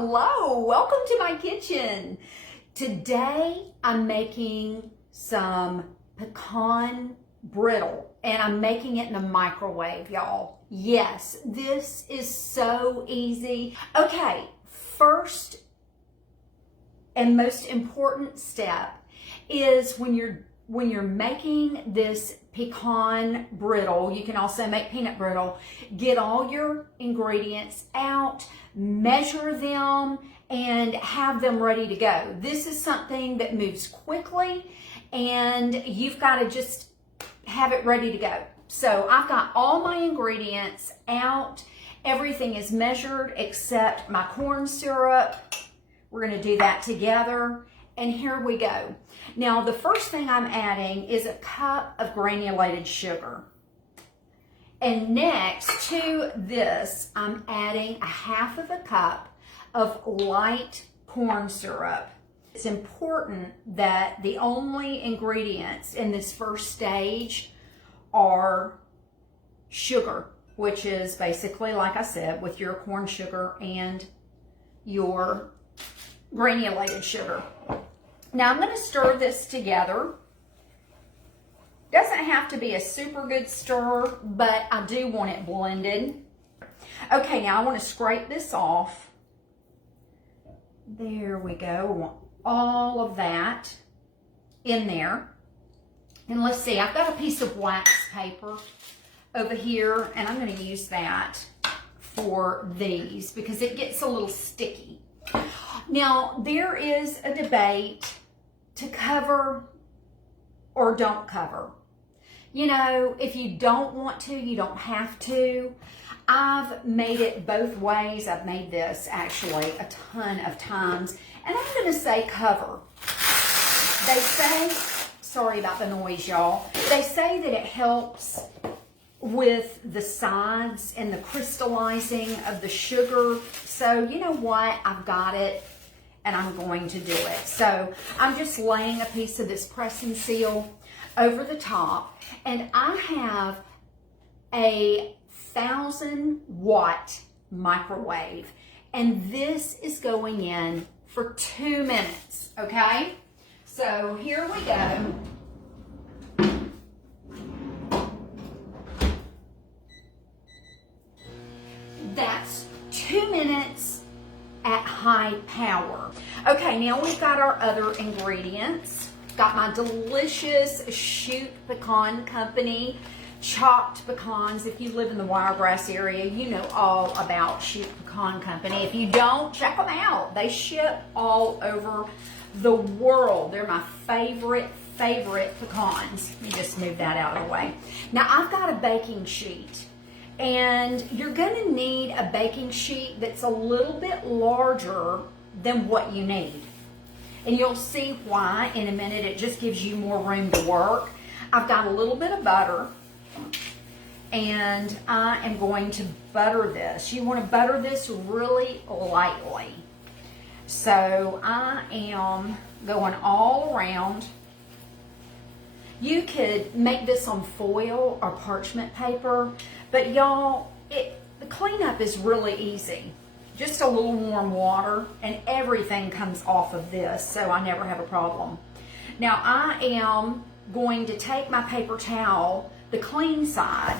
Hello, welcome to my kitchen. Today I'm making some pecan brittle and I'm making it in the microwave, y'all. Yes, this is so easy. Okay, first and most important step is when you're making this pecan brittle, you can also make peanut brittle, get all your ingredients out, measure them, and have them ready to go. This is something that moves quickly and you've got to just have it ready to go. So I've got all my ingredients out. Everything is measured except my corn syrup. We're going to do that together. And here we go. Now, the first thing I'm adding is a cup of granulated sugar. And next to this, I'm adding a half of a cup of light corn syrup. It's important that the only ingredients in this first stage are sugar, which is basically, like I said, with your corn sugar and your granulated sugar. Now I'm going to stir this together. Doesn't have to be a super good stir, but I do want it blended. Okay, now I want to scrape this off. There we go. I want all of that in there. And let's see, I've got a piece of wax paper over here, and I'm going to use that for these because it gets a little sticky. Now, there is a debate to cover or don't cover. You know, if you don't want to, you don't have to. I've made it both ways. I've made this actually a ton of times. And I'm going to say cover. They say, sorry about the noise, y'all. They say that it helps with the sides and the crystallizing of the sugar. So you know what? I've got it and I'm going to do it. So I'm just laying a piece of this press and seal over the top, and I have a 1,000-watt microwave, and this is going in for 2 minutes, okay? So here we go. That's 2 minutes at high power. Okay, now we've got our other ingredients. Got my delicious Shute Pecan Company chopped pecans. If you live in the Wiregrass area, you know all about Shute Pecan Company. If you don't, check them out. They ship all over the world. They're my favorite pecans. Let me just move that out of the way. Now I've got a baking sheet. And you're going to need a baking sheet that's a little bit larger than what you need. And you'll see why in a minute. It just gives you more room to work. I've got a little bit of butter, and I am going to butter this. You want to butter this really lightly. So I am going all around. You could make this on foil or parchment paper, but y'all, the cleanup is really easy. Just a little warm water and everything comes off of this, so I never have a problem. Now I am going to take my paper towel, the clean side,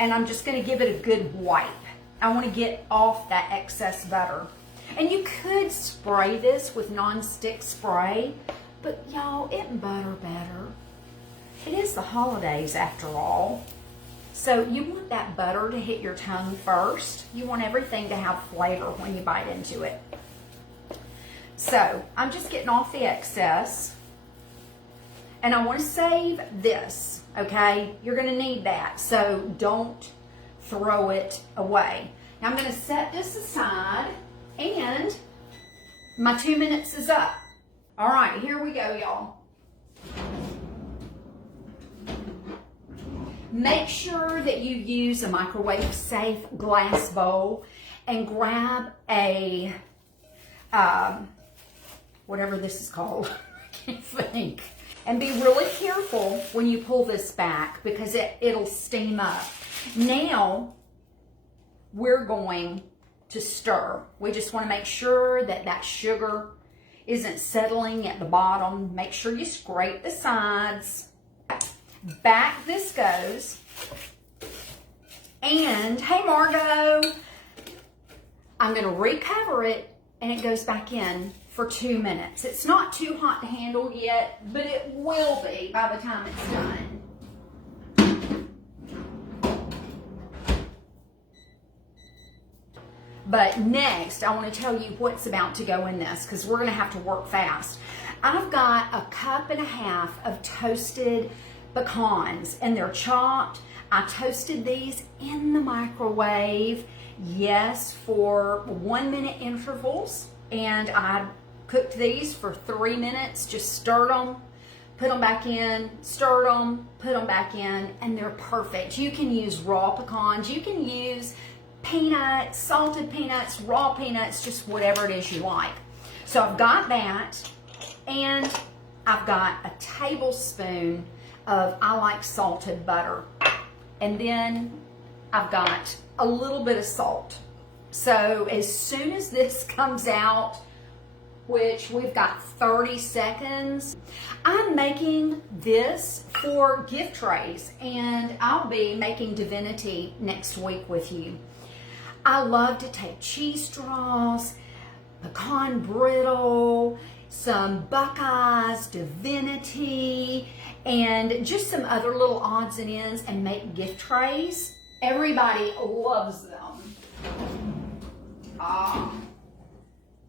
and I'm just going to give it a good wipe. I want to get off that excess butter. And you could spray this with non-stick spray, but y'all, isn't butter better? It is the holidays after all. So you want that butter to hit your tongue first. You want everything to have flavor when you bite into it. So I'm just getting off the excess. And I want to save this, okay? You're going to need that, so don't throw it away. Now I'm going to set this aside, and my 2 minutes is up. All right, here we go, y'all. Make sure that you use a microwave-safe glass bowl and grab a, whatever this is called, I can't think. And be really careful when you pull this back because it'll steam up. Now, we're going to to stir. We just want to make sure that that sugar isn't settling at the bottom. Make sure you scrape the sides. Back this goes. And, hey Margot, I'm going to recover it and it goes back in for 2 minutes. It's not too hot to handle yet, but it will be by the time it's done. But next, I want to tell you what's about to go in this because we're going to have to work fast. I've got 1.5 cups of toasted pecans and they're chopped. I toasted these in the microwave, yes, for 1 minute intervals. And I cooked these for 3 minutes, just stirred them, put them back in, stirred them, put them back in, and they're perfect. You can use raw pecans, you can use peanuts, salted peanuts, raw peanuts, just whatever it is you like. So I've got that, and I've got a tablespoon of, I like salted butter. And then I've got a little bit of salt. So as soon as this comes out, which we've got 30 seconds, I'm making this for gift trays, and I'll be making Divinity next week with you. I love to take cheese straws, pecan brittle, some Buckeyes, Divinity, and just some other little odds and ends and make gift trays. Everybody loves them. Ah.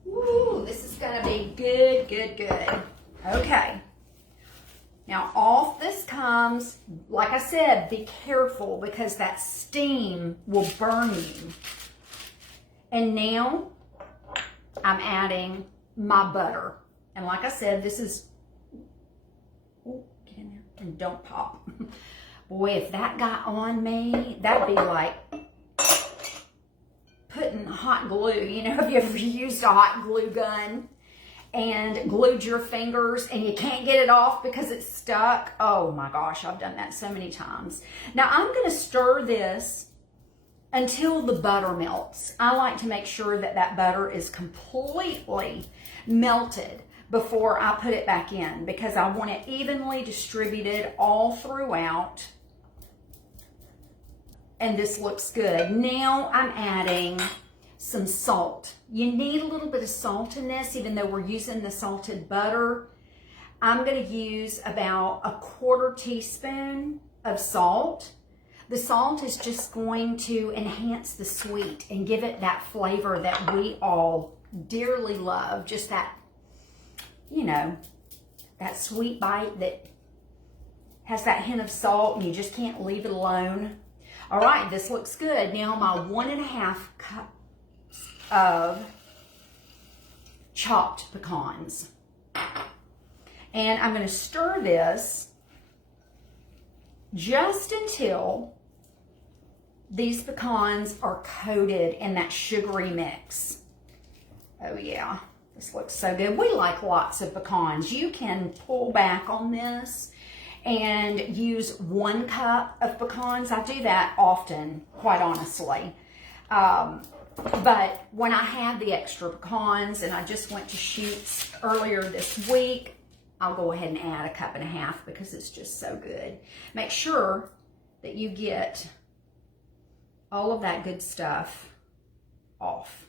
Woo, this is gonna be good, good, good. Okay. Now off this comes, like I said, be careful because that steam will burn you. And now I'm adding my butter. And like I said, this is, oh, get in there and don't pop. Boy, if that got on me, that'd be like putting hot glue. You know, have you ever used a hot glue gun and glued your fingers and you can't get it off because it's stuck? Oh my gosh, I've done that so many times. Now I'm gonna stir this until the butter melts. I like to make sure that that butter is completely melted before I put it back in because I want it evenly distributed all throughout. And this looks good. Now I'm adding some salt. You need a little bit of salt in this, even though we're using the salted butter. I'm going to use about 1/4 teaspoon of salt. The salt is just going to enhance the sweet and give it that flavor that we all dearly love. Just that, you know, that sweet bite that has that hint of salt and you just can't leave it alone. All right, this looks good. Now my 1.5 cups of chopped pecans. And I'm going to stir this just until these pecans are coated in that sugary mix. Oh yeah, this looks so good. We like lots of pecans. You can pull back on this and use 1 cup of pecans. I do that often, quite honestly. But when I have the extra pecans and I just went to Shute's earlier this week, I'll go ahead and add 1.5 cups because it's just so good. Make sure that you get all of that good stuff off.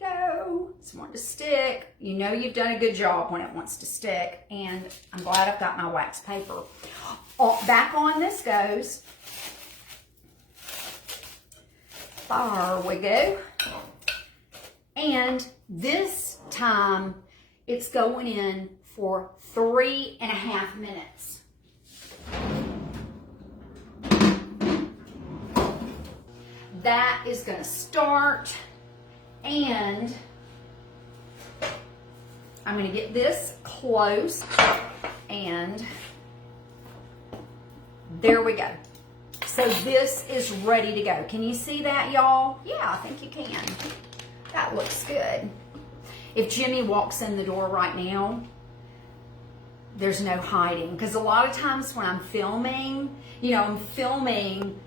Go. It's wanting to stick. You know you've done a good job when it wants to stick. And I'm glad I've got my wax paper. Back on this goes. There we go. And this time it's going in for 3.5 minutes. That is going to start, and I'm going to get this close, and there we go. So this is ready to go. Can you see that, y'all? Yeah, I think you can. That looks good. If Jimmy walks in the door right now, there's no hiding, because a lot of times when I'm filming, you know, I'm filming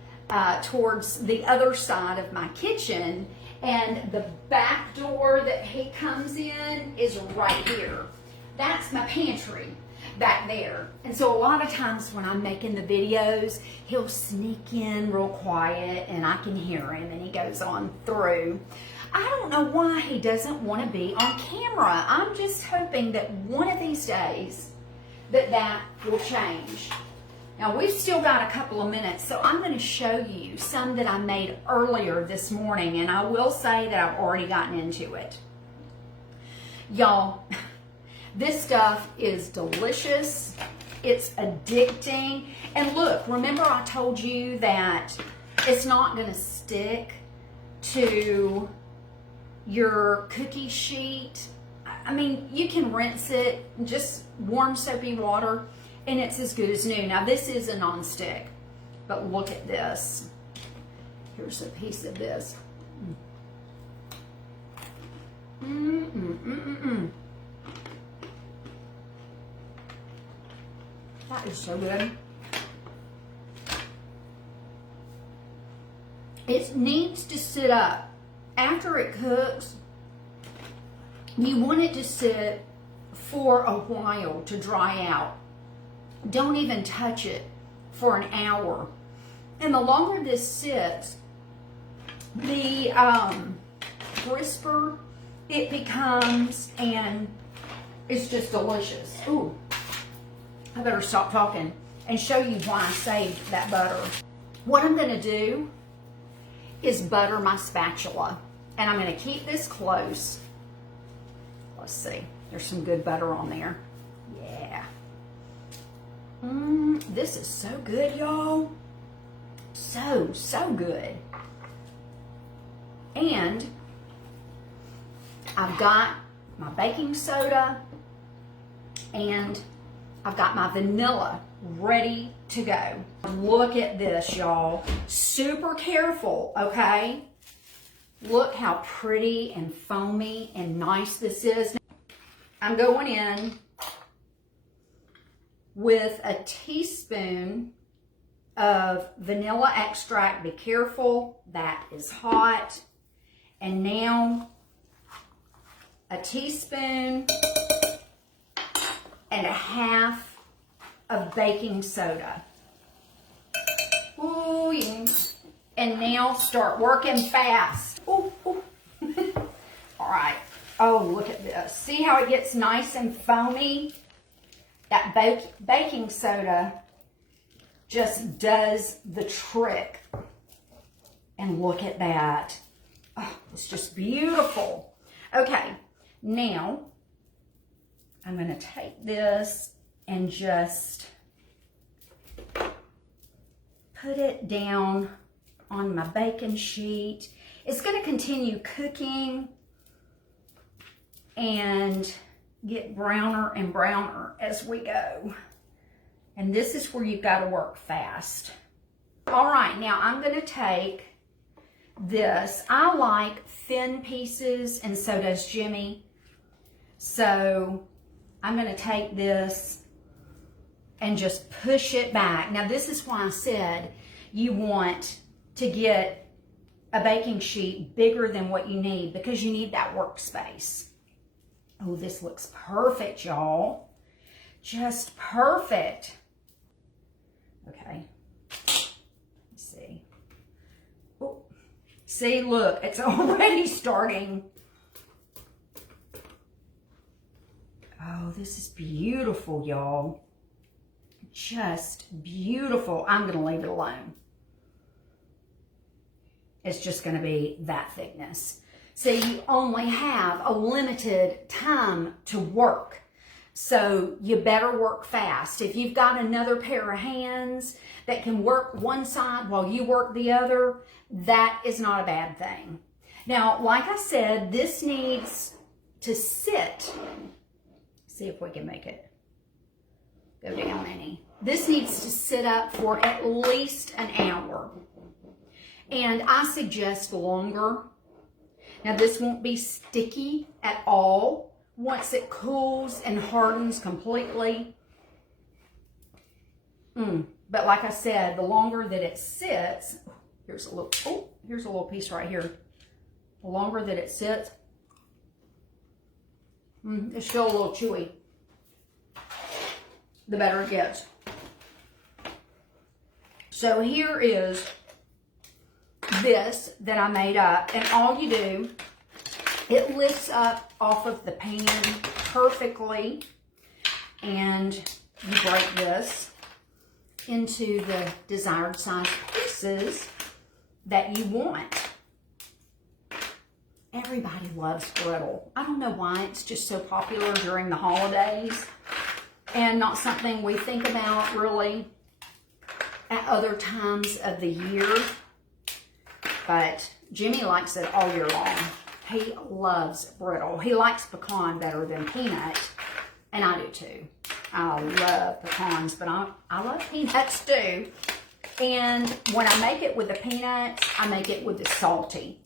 towards the other side of my kitchen, And the back door that he comes in is right here. That's my pantry back there. And so a lot of times when I'm making the videos, he'll sneak in real quiet and I can hear him and he goes on through. I don't know why he doesn't want to be on camera. I'm just hoping that one of these days that will change. Now we've still got a couple of minutes, so I'm going to show you some that I made earlier this morning, and I will say that I've already gotten into it. Y'all, this stuff is delicious. It's addicting. And look, remember I told you that it's not going to stick to your cookie sheet. I mean, you can rinse it, just warm soapy water, and it's as good as new. Now this is a non-stick, but look at this. Here's a piece of this. That is so good. It needs to sit up. After it cooks, you want it to sit for a while to dry out. Don't even touch it for an hour. And the longer this sits, the crisper it becomes, and it's just delicious. Ooh, I better stop talking and show you why I saved that butter. What I'm going to do is butter my spatula, and I'm going to keep this close. Let's see, there's some good butter on there. Yeah. This is so good, y'all. So good. And I've got my baking soda and I've got my vanilla ready to go. Look at this, y'all. Super careful, okay? Look how pretty and foamy and nice this is. I'm going in with a teaspoon of vanilla extract. Be careful, that is hot. And now a teaspoon and a half of baking soda. Ooh, and now start working fast. Ooh, ooh. All right. Oh, look at this. See how it gets nice and foamy? That baking soda just does the trick. And look at that. Oh, it's just beautiful. Okay, now I'm going to take this and just put it down on my baking sheet. It's going to continue cooking and get browner and browner as we go. And this is where you've got to work fast. All right, now I'm going to take this. I like thin pieces, and so does Jimmy. So I'm going to take this and just push it back. Now this is why I said you want to get a baking sheet bigger than what you need, because you need that workspace. Oh, this looks perfect, y'all. Just perfect. Okay. Let's see. Oh, see, look, it's already starting. Oh, this is beautiful, y'all. Just beautiful. I'm going to leave it alone. It's just going to be that thickness. So you only have a limited time to work. So you better work fast. If you've got another pair of hands that can work one side while you work the other, that is not a bad thing. Now, like I said, this needs to sit. See if we can make it go down any. This needs to sit up for at least an hour. And I suggest longer. Now this won't be sticky at all once it cools and hardens completely. But like I said, the longer that it sits, here's a little piece right here. the longer that it sits, it's still a little chewy. The better it gets. So here is this that I made up, and all you do, it lifts up off of the pan perfectly, and you break this into the desired size pieces that you want. Everybody loves brittle. I don't know why it's just so popular during the holidays and not something we think about really at other times of the year. But Jimmy likes it all year long. He loves brittle. He likes pecan better than peanut, and I do too. I love pecans, but I love peanuts too. And when I make it with the peanuts, I make it with the salty.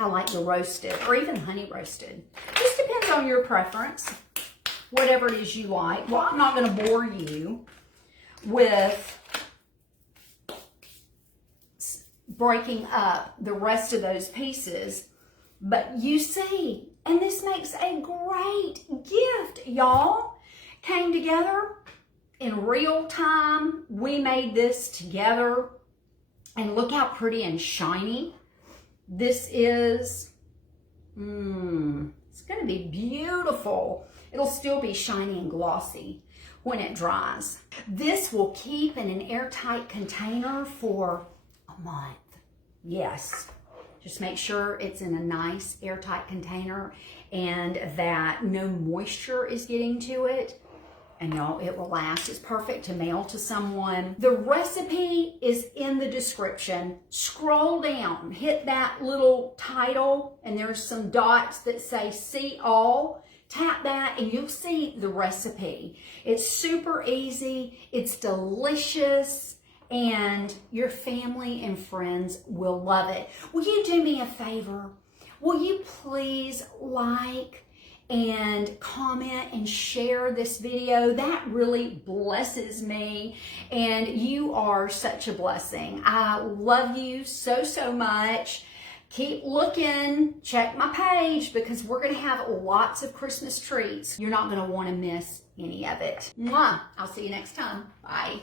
I like the roasted or even honey roasted. Just depends on your preference, whatever it is you like. Well, I'm not going to bore you with breaking up the rest of those pieces, but you see, and this makes a great gift, y'all. Came together in real time. We made this together, and look how pretty and shiny this is. It's going to be beautiful. It'll still be shiny and glossy when it dries. This will keep in an airtight container for a month. Yes. Just make sure it's in a nice airtight container and that no moisture is getting to it. And no, it will last. It's perfect to mail to someone. The recipe is in the description. Scroll down, hit that little title, and there's some dots that say see all. Tap that and you'll see the recipe. It's super easy. It's delicious. And your family and friends will love it. Will you do me a favor? Will you please like and comment and share this video? That really blesses me, and you are such a blessing. I love you so, so much. Keep looking, check my page, because we're going to have lots of Christmas treats. You're not going to want to miss any of it. Mwah! I'll see you next time. Bye.